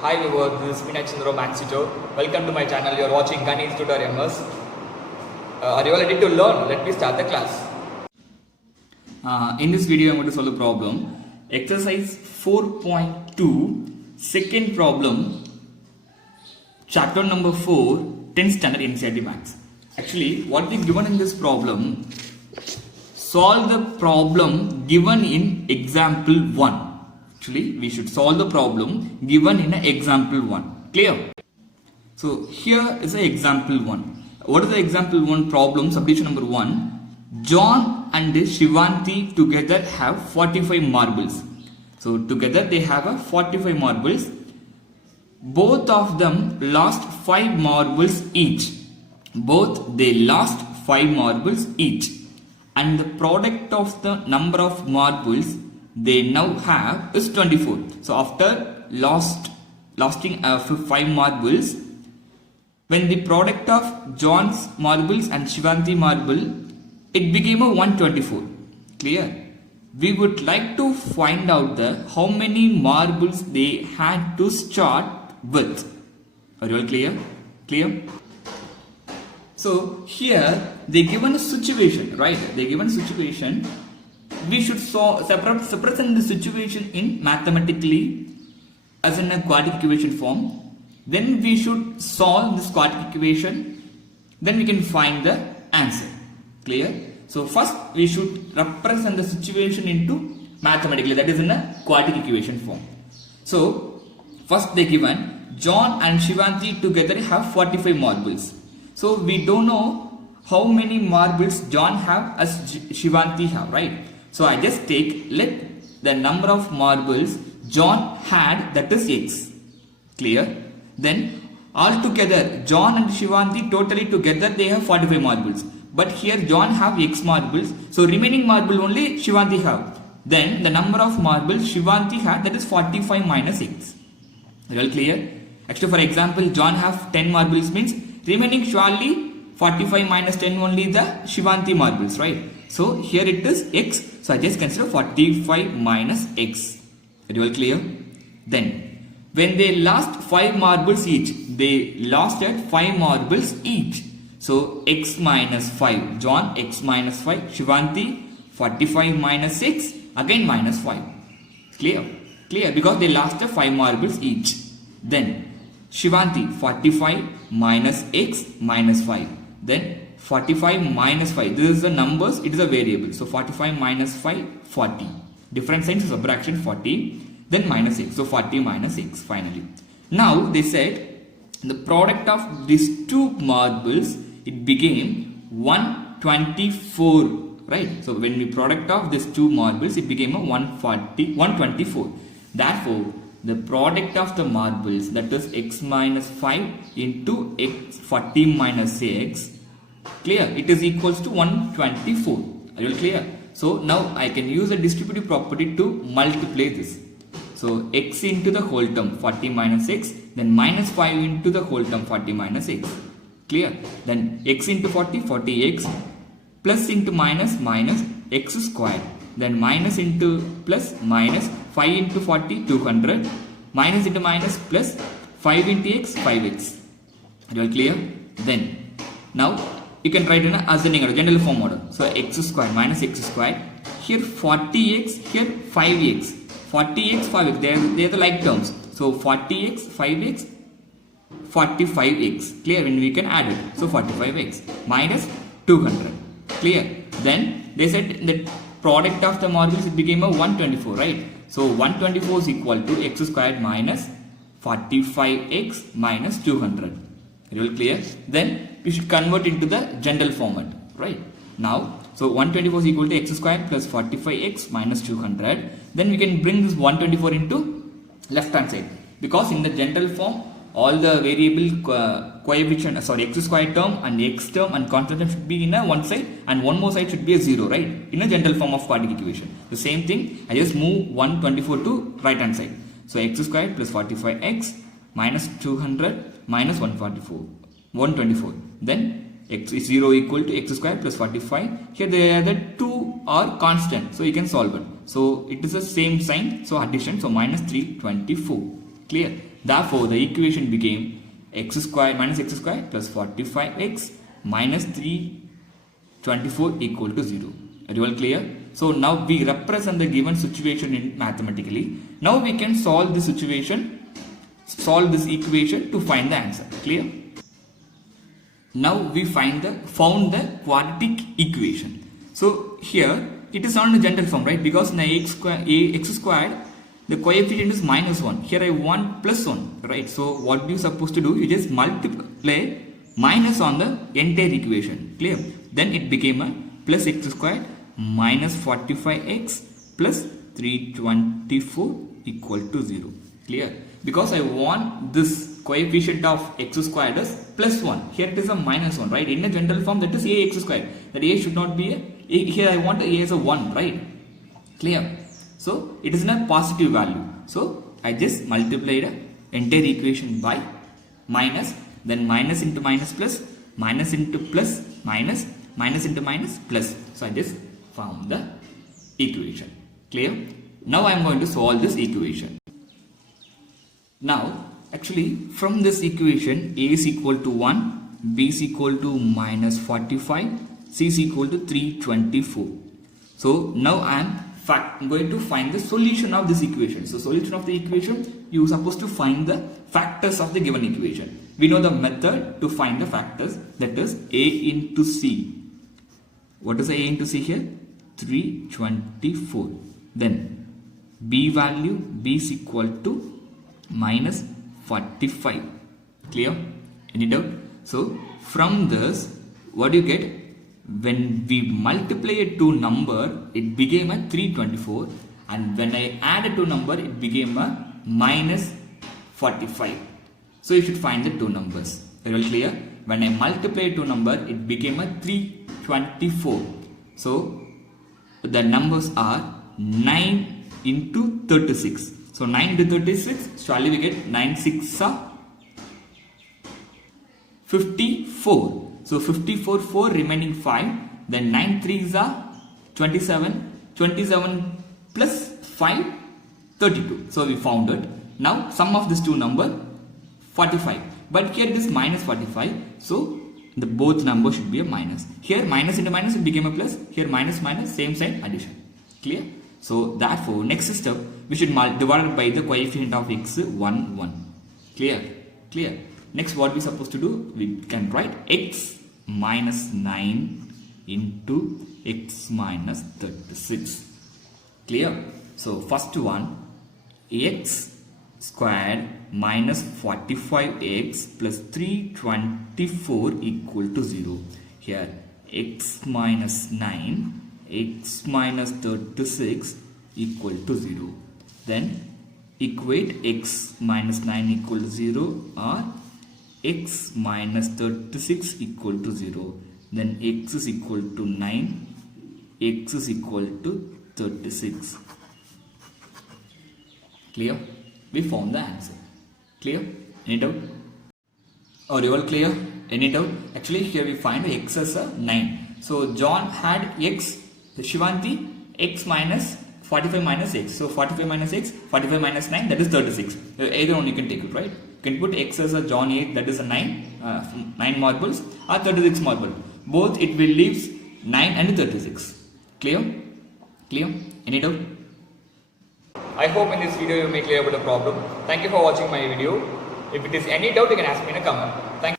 Hi viewers, this is Vinay Max Teacher. Welcome to my channel. You are watching Ganesh Tutorials. Are you all ready to learn? Let me start the class. In this video, I am going to solve a problem. Exercise 4.2, second problem, chapter number 4, 10th standard NCERT Maths. Actually, what is given in this problem? Solve the problem given in example 1. Actually, we should solve the problem given in example 1. Clear? So, here is the example 1. What is the example 1 problem? Subdivision number 1. John and Shivanti together have 45 marbles. So, together they have 45 marbles. Both of them lost 5 marbles each. They lost 5 marbles each. And the product of the number of marbles they now have is 24. So after losing 5 marbles, when the product of John's marbles and Shivanti marble, it became a 124. Clear? We would like to find out how many marbles they had to start with. Are you all clear? Clear? So here they given a situation, right? They given a situation. We should represent the situation in mathematically as in a quadratic equation form. Then we should solve this quadratic equation. Then we can find the answer. Clear? So first we should represent the situation into mathematically, that is in a quadratic equation form. So first they given John and Shivanti together have 45 marbles. So we don't know how many marbles John have as Shivanti have, right? So I just let the number of marbles John had, that is X. Clear? Then altogether John and Shivanti totally together they have 45 marbles. But here John have X marbles. So remaining marble only Shivanti have. Then the number of marbles Shivanti had, that is 45 minus X. Well clear? Actually, for example, John have 10 marbles means remaining surely 45 minus 10 only the Shivanti marbles, right? So here it is X. So I just consider 45 minus X. Are you all clear? Then when they lost 5 marbles each, they lost at 5 marbles each. So X minus 5, John X minus 5, Shivanti 45 minus 6, again minus 5. Clear? Clear, because they lost 5 marbles each. Then Shivanti 45 minus X minus 5. Then 45 minus 5. This is the numbers, it is a variable. So 45 minus 5, 40. Different signs of subtraction 40. Then minus X. So 40 minus X finally. Now they said the product of these two marbles, it became 124. Right? So when we product of these two marbles, it became a 124. Therefore, the product of the marbles, that is X minus 5 into X 40 minus X, clear, it is equals to 124. Are you clear? So now I can use a distributive property to multiply this. So X into the whole term 40 minus X, then minus 5 into the whole term 40 minus X. Clear? Then X into 40, 40X, plus into minus, minus X squared. Then minus into plus, minus 5 into 40, 200, minus into minus, plus 5 into X, 5X. Are you all clear? Then now you can write in a ascending order, general form order. So X squared minus X squared. Here 40X, here 5X. 40X, 5X, they are the like terms. So 40X, 5X, 45X. Clear? When we can add it. So 45X minus 200. Clear? Then they said that product of the marbles, it became a 124, right? So 124 is equal to X squared minus 45X minus 200. Are you all clear? Then we should convert into the general format, right? Now, so 124 is equal to X squared plus 45X minus 200. Then we can bring this 124 into left hand side, because in the general form all the variable coefficient, X squared term and X term and constant term should be in a one side, and one more side should be a 0, right? In a general form of quadratic equation. The same thing, I just move 124 to right hand side. So X squared plus 45X minus 200 minus 124. Then X is 0 equal to X squared plus 45. Here the other two are constant, so you can solve it. So it is the same sign, so addition, so minus 324. Clear? Therefore, the equation became x square minus x square plus 45x minus 324 equal to 0. Are you all clear? So now we represent the given situation in mathematically. Now we can solve this equation to find the answer. Clear? Now we found the quadratic equation. So here it is not in the general form, right? Because in the x squared, the coefficient is minus 1. Here I want plus 1, right? So what you supposed to do? You just multiply minus on the entire equation. Clear? Then it became a plus x squared minus 45x plus 324 equal to 0. Clear? Because I want this coefficient of x squared is plus 1. Here it is a minus 1, right? In a general form, that is ax squared. That a should not be a, here I want a as a 1, right? Clear? So it is in a positive value. So I just multiplied the entire equation by minus, then minus into minus plus, minus into plus, minus, minus into minus plus. So I just found the equation. Clear? Now I am going to solve this equation. Now actually from this equation, a is equal to 1, b is equal to minus 45, c is equal to 324. So now I am going to find the solution of this equation. So solution of the equation, you are supposed to find the factors of the given equation. We know the method to find the factors, that is a into c. What is a into c here? 324. Then b value, b is equal to minus 45. Clear? Any doubt? So from this, what do you get? When we multiply a two number, it became a 324, and when I add a two number, it became a minus 45. So you should find the two numbers. Very well clear? When I multiply two number, it became a 324. So the numbers are 9 into 36. So 9 into 36, surely we get 9 6 are 54. So 54, 4 remaining 5, then 9 3s are 27, 27 plus 5, 32. So we found it. Now sum of these two number 45. But here it is minus 45. So the both numbers should be a minus. Here minus into minus it became a plus. Here minus minus, same sign, addition. Clear? So therefore next step we should divide it by the coefficient of x 1 1. Clear? Clear? Next what we supposed to do? We can write x minus 9 into x minus 36. Clear? So first one, x squared minus 45x plus 324 equal to 0. Here x minus 9, x minus 36 equal to 0. Then equate x minus 9 equal to 0 or x minus 36 equal to 0. Then x is equal to 9, x is equal to 36. Clear? We found the answer. Clear? Any doubt? Are you all clear? Any doubt? Actually here we find x as a 9. So John had x, Shivanti x minus 45 minus x. So 45 minus x, 45 minus 9, that is 36. Either one you can take it, right? You can put x as a John 8, that is a 9 marbles, or 36 marble. Both it will leave 9 and 36. Clear? Clear? Any doubt? I hope in this video you may clear about the problem. Thank you for watching my video. If it is any doubt, you can ask me in a comment. Thank you.